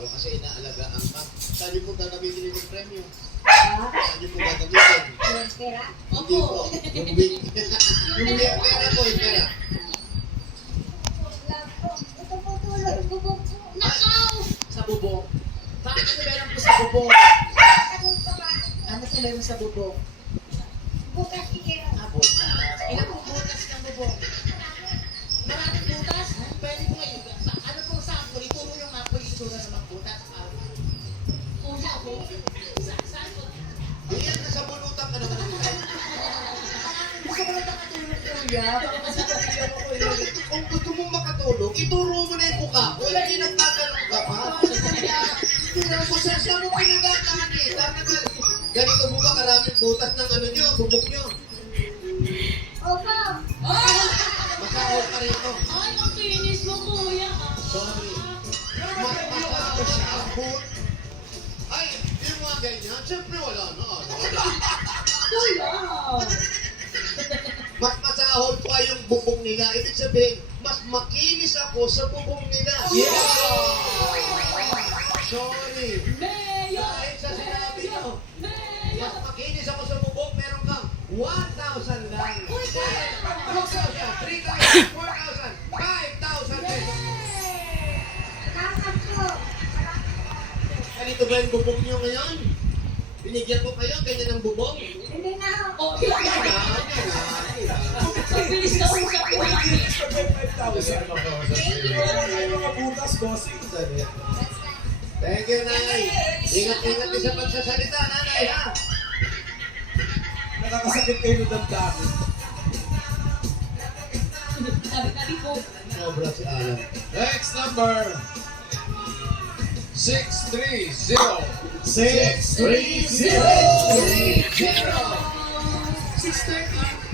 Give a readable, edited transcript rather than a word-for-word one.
araw-araw kasi inaalagaan ka. Saan niyo po gagamitin yung premyo? Saan niyo po gagamitin? Pera? Hindi po. Yung week. Yung week pera po, yung pera. Ito po tulog. Bubog po. Nakaw! Sa bubong. Bakit ano meron po sa bubong? Takot ka ba? Ano sa meron sa bubong? Bukas sigero. Butas. Ilan po butas ng bubong? Maraming butas. Pwede po yun. Ano po sa ako? Ituro yung ako yung itsura ng mga butas. Kuya ko. Saan po? Iyan, nasa bulutan ka naman. Gusto ko lang nakatulog kuya. Baka kasi kailangan ko yun. Kung gusto mong makatulog, ituro mo na yung mukha ko. Hindi nagtatanong ka pa. Saan mo pinagkakaan eh? Ganito mo ba karaming butas ng ano nyo, bubok nyo? Opo. Masahol ka rito. Ay, ang kinis mo, kuya. Sorry. Masahol siya ang boot. Ay, yung mga ganyan, siyempre wala na. Kuya. Mas masahol pa yung bubong nila. Ibig sabihin, mas makinis ako sa bubong nila. Sorry. Mayor! Dahil sa sinabi nyo, mas makinis ako sa bubong, meron kang 1,000 lang. 2,000, 3,000, 4,000, 5,000 pesos. Takot po. Ganito ba yung bubong nyo ngayon? Binigyan ko kayo, ganyan ang bubong. Hindi na ako. Oh, yun. Mabilis ka usap ko. Thank you, Nay. Ingat-ingat din sa pagsasalita, Nanay, ha? Nakakasakit kayo ng damdamin. Tabi-tabi po. Sobra si Alan. Next number. 630. 630. 6:30.